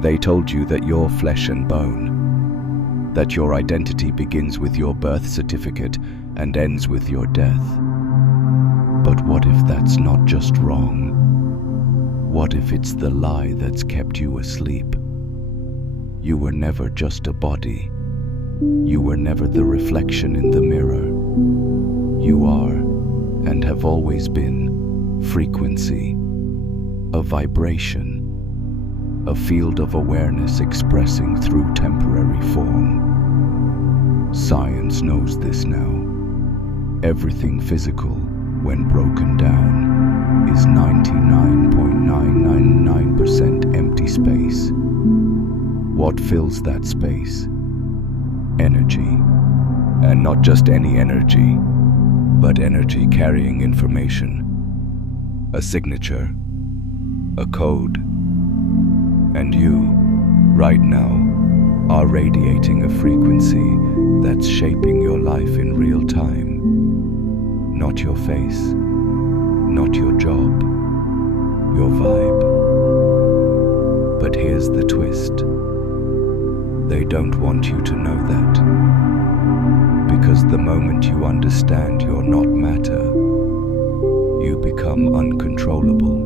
They told you that you're flesh and bone, that your identity begins with your birth certificate and ends with your death. But what if that's not just wrong? What if it's the lie that's kept you asleep? You were never just a body. You were never the reflection in the mirror. You are, and have always been, frequency, a vibration, a field of awareness expressing through temporary form. Science knows this now. Everything physical, when broken down, is 99.999% empty space. What fills that space? Energy. And not just any energy, but energy carrying information. A signature, a code. And you, right now, are radiating a frequency that's shaping your life in real time. Not your face, not your job, your vibe. But here's the twist. They don't want you to know that. Because the moment you understand you're not matter, you become uncontrollable.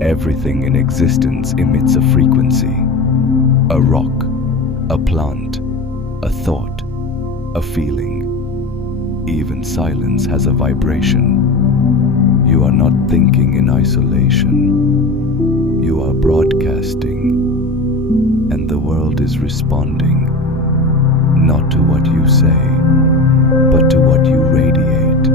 Everything in existence emits a frequency. A rock, a plant, a thought, a feeling. Even silence has a vibration. You are not thinking in isolation. You are broadcasting. And the world is responding, not to what you say, but to what you radiate.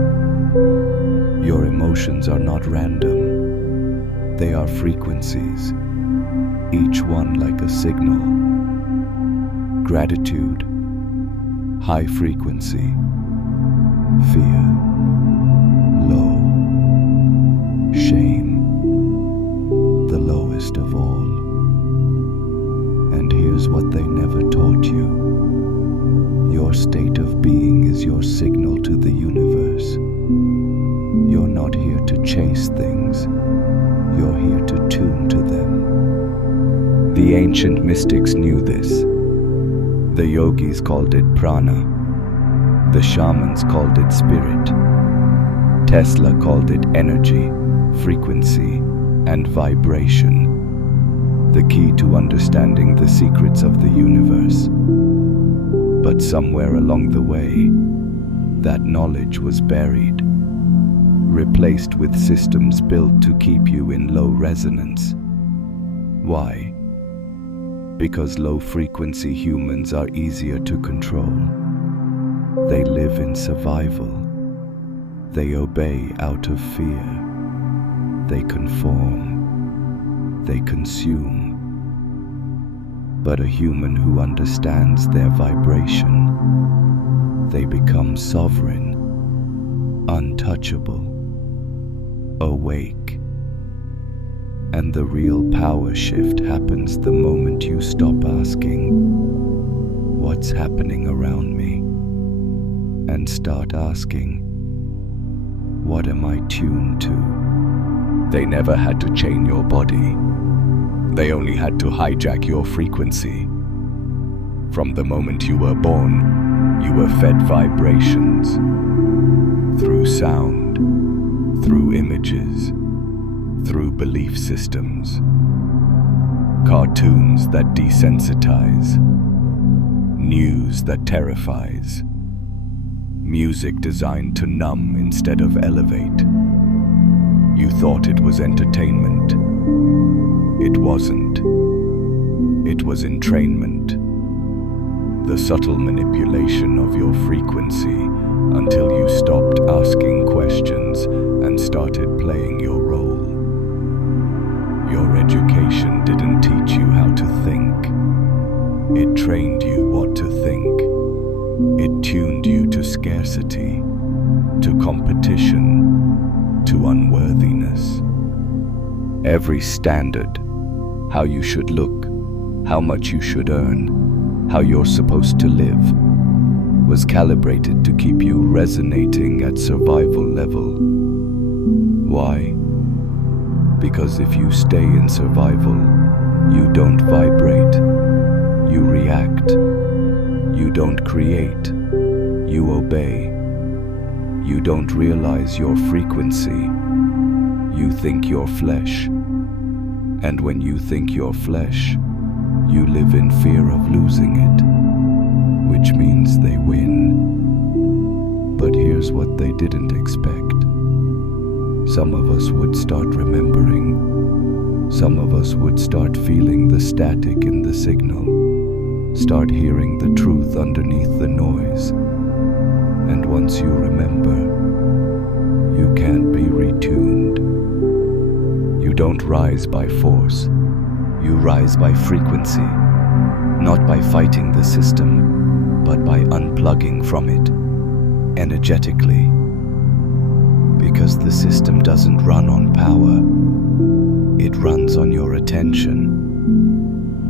Your emotions are not random. They are frequencies, each one like a signal. Gratitude, high frequency. Fear, low. Shame, the lowest of all. And here's what they never taught you. Your state of being is your signal to the universe. You're not here to chase things. You're here to tune to them. The ancient mystics knew this. The yogis called it prana. The shamans called it spirit. Tesla called it energy, frequency, and vibration. The key to understanding the secrets of the universe. But somewhere along the way, that knowledge was buried, replaced with systems built to keep you in low resonance. Why? Because low-frequency humans are easier to control. They live in survival. They obey out of fear. They conform. They consume. But a human who understands their vibration, they become sovereign, untouchable, awake. And the real power shift happens the moment you stop asking, "What's happening around me?" and start asking, "What am I tuned to?" They never had to chain your body. They only had to hijack your frequency. From the moment you were born, you were fed vibrations. Through sound, through images, through belief systems. Cartoons that desensitize. News that terrifies. Music designed to numb instead of elevate. You thought it was entertainment. It wasn't. It was entrainment. The subtle manipulation of your frequency until you stopped asking questions and started playing your role. Your education didn't teach you how to think. It trained you what to think. It tuned you to scarcity, to competition, to unworthiness. Every standard, how you should look, how much you should earn, how you're supposed to live, was calibrated to keep you resonating at survival level. Why? Because if you stay in survival, You don't vibrate, you react. You don't create, you obey. You don't realize your frequency, you think you're flesh. And when you think you're flesh, you live in fear of losing it, which means they win. But here's what they didn't expect. Some of us would start remembering. Some of us would start feeling the static in the signal, start hearing the truth underneath the noise. And once you remember, you can't be retuned. You don't rise by force, you rise by frequency, not by fighting the system, but by unplugging from it, energetically. Because the system doesn't run on power, it runs on your attention.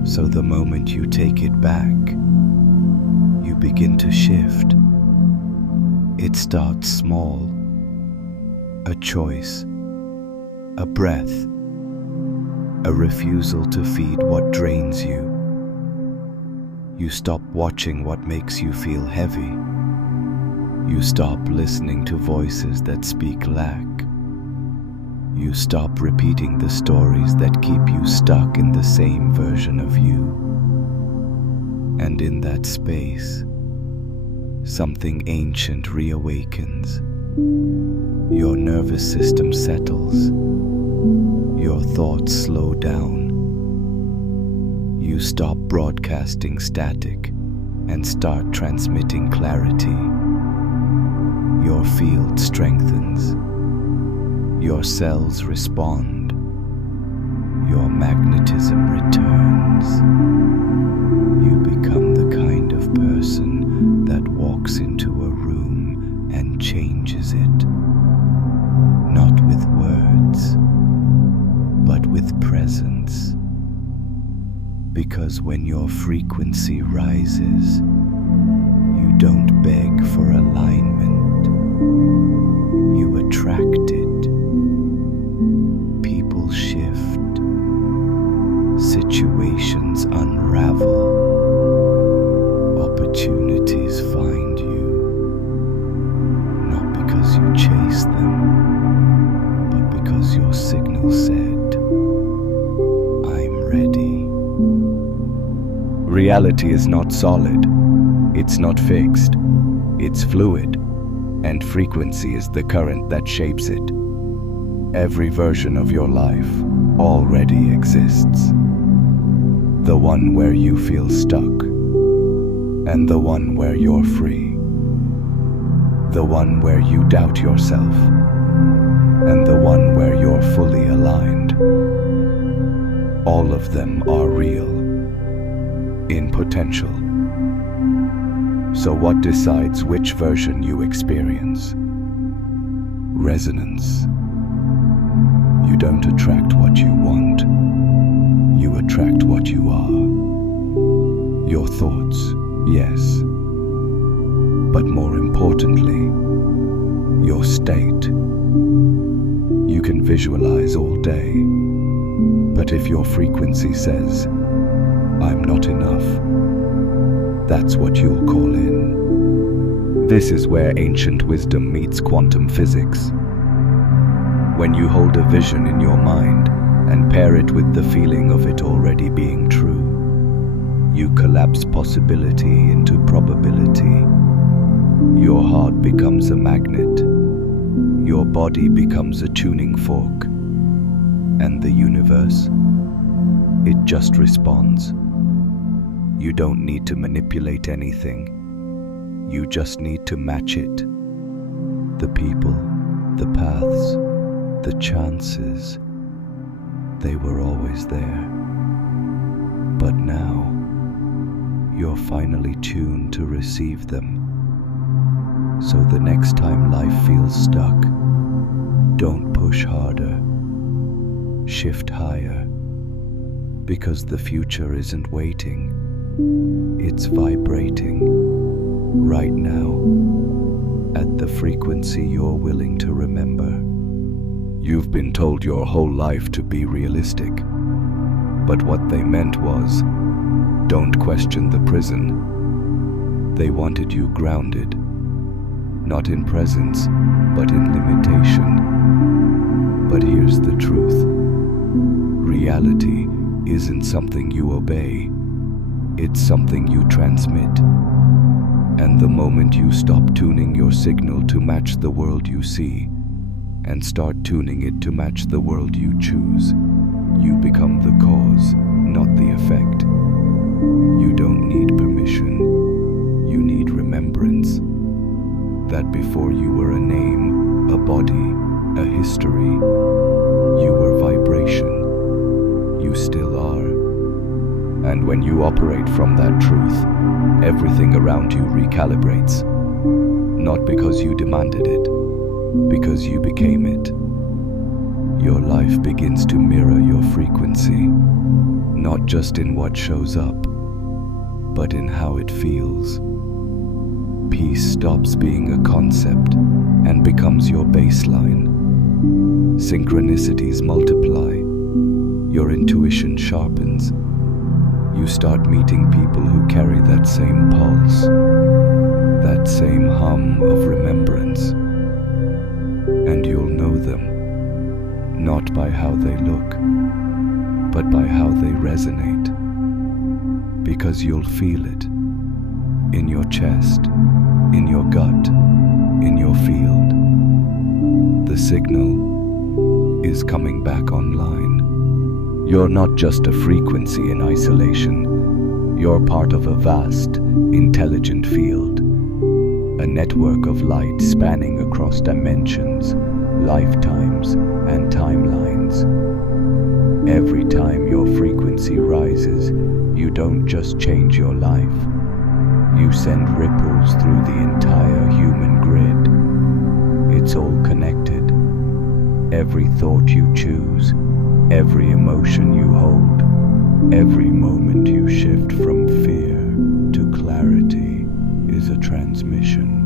So the moment you take it back, you begin to shift. It starts small, a choice, a breath, a refusal to feed what drains you. You stop watching what makes you feel heavy. You stop listening to voices that speak lack. You stop repeating the stories that keep you stuck in the same version of you. And in that space, something ancient reawakens. Your nervous system settles. Your thoughts slow down. You stop broadcasting static and start transmitting clarity. Your field strengthens. Your cells respond. Your magnetism returns. You become the kind of person that walks into a room and changes it. Not with words, but with presence. Because when your frequency rises, you don't beg for alignment. You attract it. People shift. Situations unravel. Opportunities find you. Not because you chase them, but because your signal said, I'm ready. Reality is not solid. It's not fixed. It's fluid. And frequency is the current that shapes it. Every version of your life already exists. The one where you feel stuck, and the one where you're free. The one where you doubt yourself, and the one where you're fully aligned. All of them are real, in potential. So what decides which version you experience? Resonance. You don't attract what you want. You attract what you are. Your thoughts, yes. But more importantly, your state. You can visualize all day. But if your frequency says, I'm not enough, that's what you'll call in. This is where ancient wisdom meets quantum physics. When you hold a vision in your mind and pair it with the feeling of it already being true, you collapse possibility into probability. Your heart becomes a magnet. Your body becomes a tuning fork. And the universe, it just responds. You don't need to manipulate anything. You just need to match it. The people, the paths, the chances, they were always there. But now, you're finally tuned to receive them. So the next time life feels stuck, don't push harder. Shift higher. Because the future isn't waiting. It's vibrating right now at the frequency you're willing to remember. You've been told your whole life to be realistic. But what they meant was, don't question the prison. They wanted you grounded, not in presence, but in limitation. But here's the truth. Reality isn't something you obey. It's something you transmit. And the moment you stop tuning your signal to match the world you see, and start tuning it to match the world you choose, you become the cause, not the effect. You don't need permission. You need remembrance. That before you were a name, a body, a history, you were vibration. You still are. And when you operate from that truth, everything around you recalibrates. Not because you demanded it, because you became it. Your life begins to mirror your frequency, not just in what shows up, but in how it feels. Peace stops being a concept and becomes your baseline. Synchronicities multiply. Your intuition sharpens. You start meeting people who carry that same pulse, that same hum of remembrance. And you'll know them, not by how they look, but by how they resonate. Because you'll feel it in your chest, in your gut, in your field. The signal is coming back online. You're not just a frequency in isolation. You're part of a vast, intelligent field. A network of light spanning across dimensions, lifetimes, and timelines. Every time your frequency rises, you don't just change your life. You send ripples through the entire human grid. It's all connected. Every thought you choose, every emotion you hold, every moment you shift from fear to clarity is a transmission.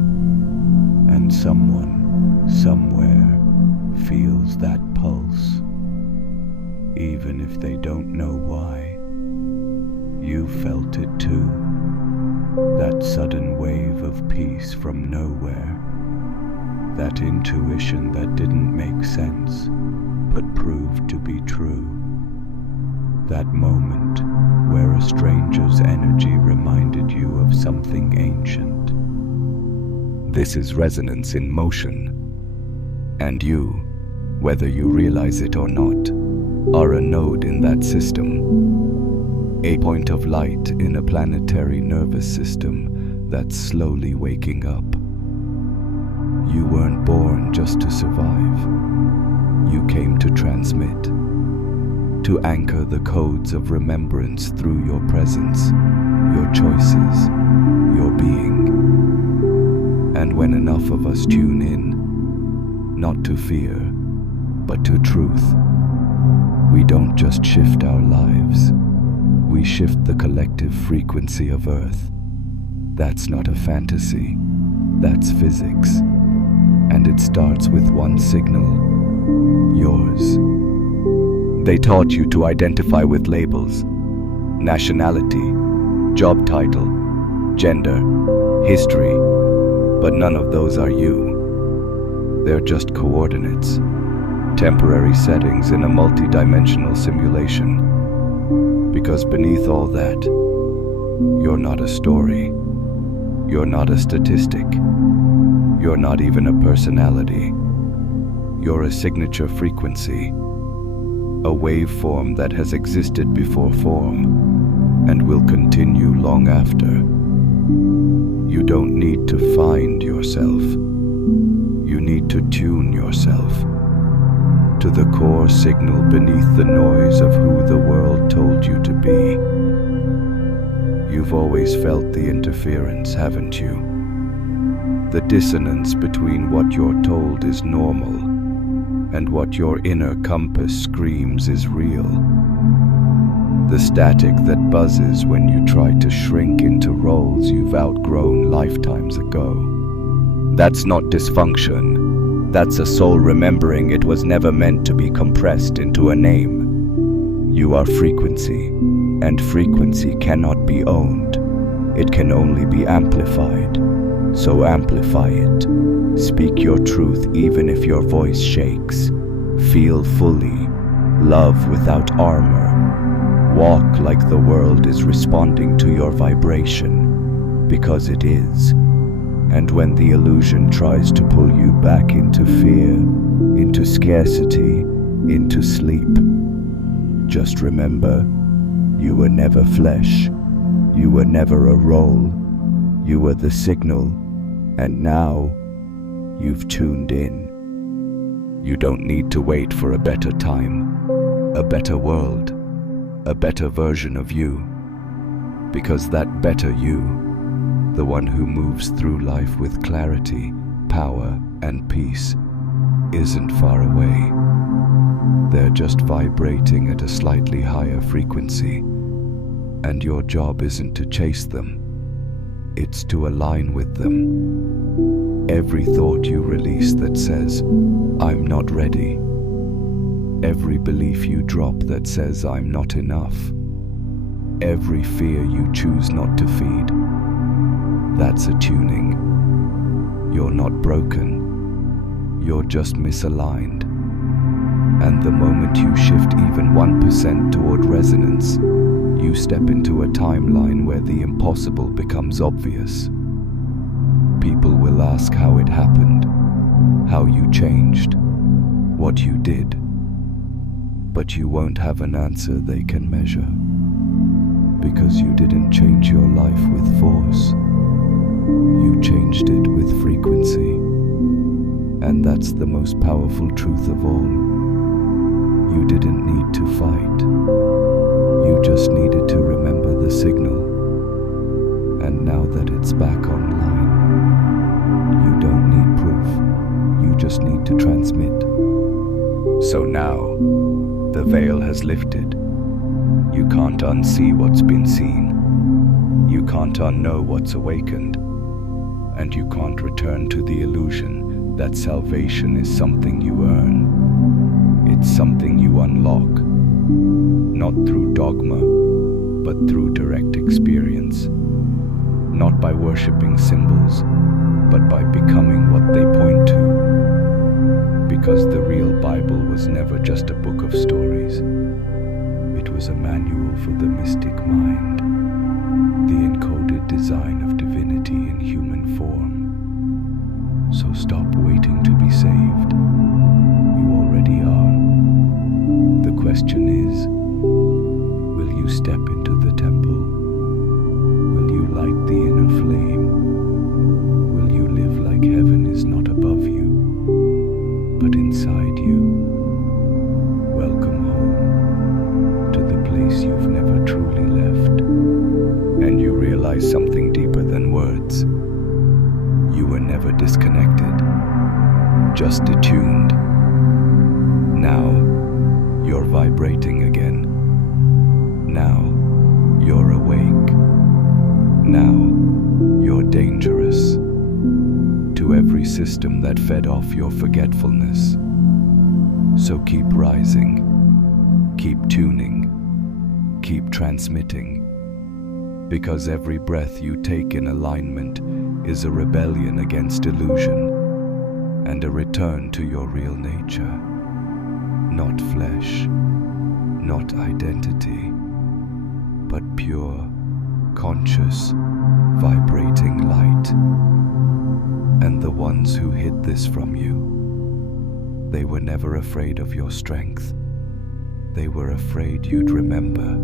And someone, somewhere, feels that pulse, even if they don't know why. You felt it too, that sudden wave of peace from nowhere, that intuition that didn't make sense, but proved to be true. That moment where a stranger's energy reminded you of something ancient. This is resonance in motion. And you, whether you realize it or not, are a node in that system. A point of light in a planetary nervous system that's slowly waking up. You weren't born just to survive. You came to transmit, to anchor the codes of remembrance through your presence, your choices, your being. And when enough of us tune in, not to fear, but to truth, we don't just shift our lives, we shift the collective frequency of Earth. That's not a fantasy, that's physics. And it starts with one signal, yours. They taught you to identify with labels, nationality, job title, gender, history, but none of those are you. They're just coordinates, temporary settings in a multi-dimensional simulation. Because beneath all that, you're not a story, you're not a statistic, you're not even a personality. You're a signature frequency, a waveform that has existed before form and will continue long after. You don't need to find yourself. You need to tune yourself to the core signal beneath the noise of who the world told you to be. You've always felt the interference, haven't you? The dissonance between what you're told is normal and what your inner compass screams is real. The static that buzzes when you try to shrink into roles you've outgrown lifetimes ago. That's not dysfunction. That's a soul remembering it was never meant to be compressed into a name. You are frequency, and frequency cannot be owned. It can only be amplified. So amplify it. Speak your truth even if your voice shakes. Feel fully. Love without armor. Walk like the world is responding to your vibration, because it is. And when the illusion tries to pull you back into fear, into scarcity, into sleep, just remember, you were never flesh. You were never a role. You were the signal, and now you've tuned in. You don't need to wait for a better time, a better world, a better version of you, because that better you, the one who moves through life with clarity, power, and peace, isn't far away. They're just vibrating at a slightly higher frequency, and your job isn't to chase them, it's to align with them. Every thought you release that says, "I'm not ready," every belief you drop that says, "I'm not enough," every fear you choose not to feed, that's a tuning. You're not broken, you're just misaligned. And the moment you shift even 1% toward resonance, you step into a timeline where the impossible becomes obvious. People will ask how it happened, how you changed, what you did, but you won't have an answer they can measure, because you didn't change your life with force. You changed it with frequency, and that's the most powerful truth of all. You didn't need to fight. You just needed to remember the signal. And now that it's back online, you don't need proof. You just need to transmit. So now, the veil has lifted. You can't unsee what's been seen. You can't unknow what's awakened. And you can't return to the illusion that salvation is something you earn. It's something you unlock, not through dogma, but through direct experience. Not by worshipping symbols, but by becoming what they point to. Because the real Bible was never just a book of stories. It was a manual for the mystic mind, the encoded design of divinity in human form. So stop waiting to be saved. You already are. The question is, will you step into the temple? Will you light the inner flame? Will you live like heaven is not above you, but inside you? Welcome home, to the place you've never truly left. And you realize something deeper than words. You were never disconnected, just attuned. Now, you're vibrating again. Now, you're awake. Now, you're dangerous to every system that fed off your forgetfulness. So keep rising, keep tuning, keep transmitting, because every breath you take in alignment is a rebellion against illusion and a return to your real nature. Not flesh, not identity, but pure, conscious, vibrating light. And the ones who hid this from you, they were never afraid of your strength. They were afraid you'd remember.